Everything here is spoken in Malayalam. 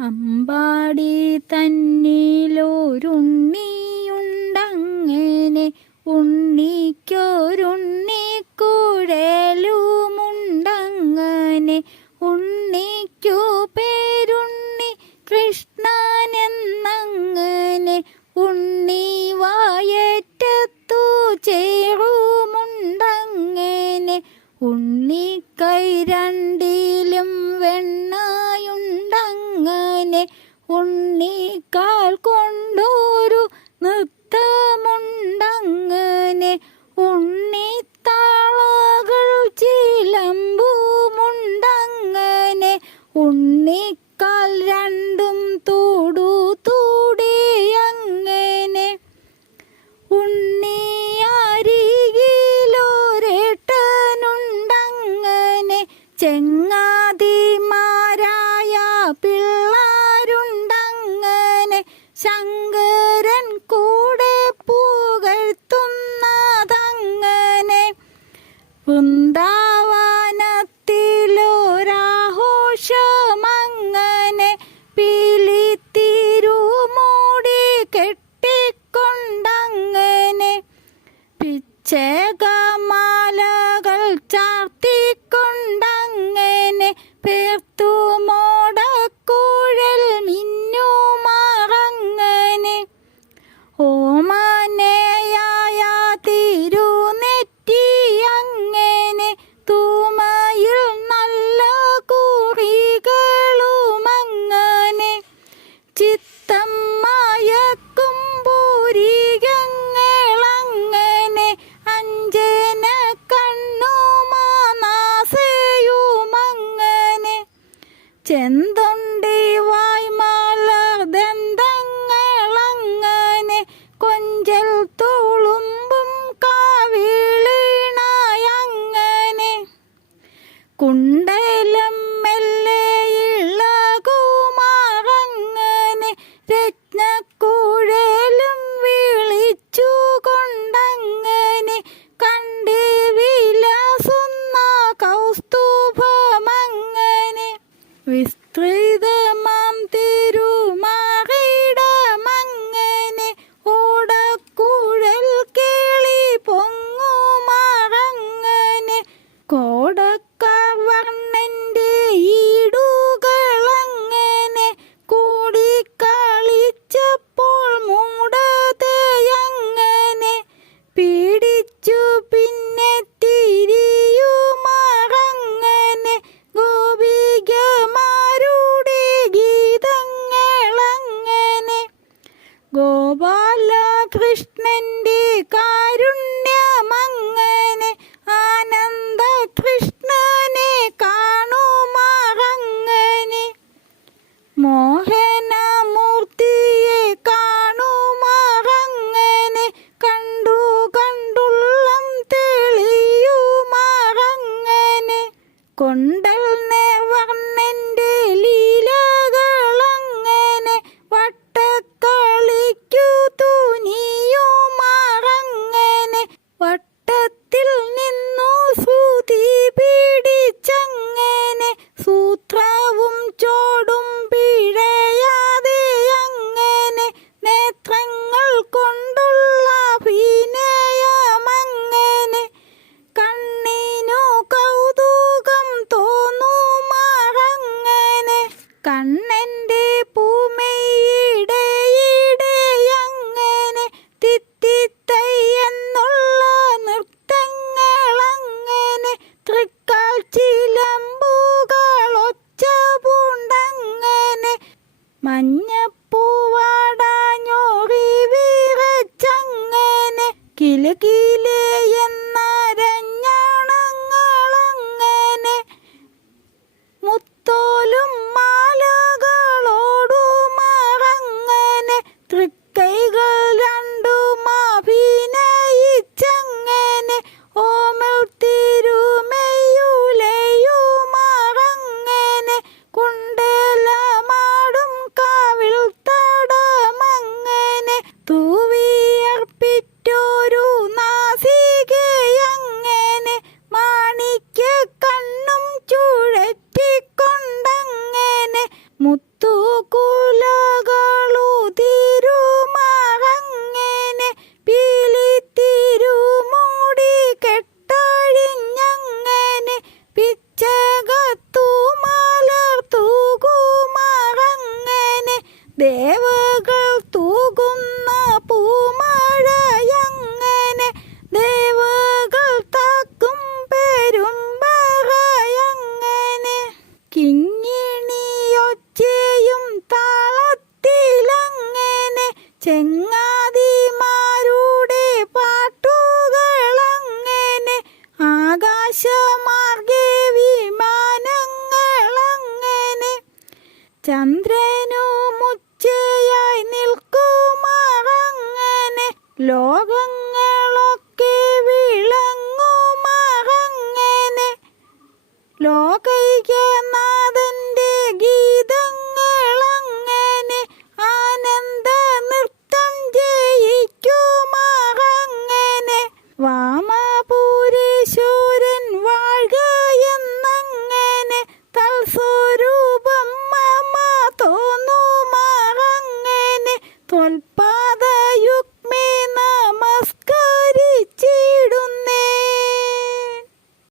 അമ്പാടി തന്നിലോരുണ്ണി 唱歌 കൃഷ്ണന്റെ കാരുണ്യമങ്ങനെ ആനന്ദ കൃഷ്ണനെ കാണുമാറങ്ങനെ. മോഹന മൂർത്തിയെ കാണുമാറങ്ങനെ കണ്ടു കണ്ടുള്ളം തെളിയുമാറങ്ങനെ. കൊണ്ട logo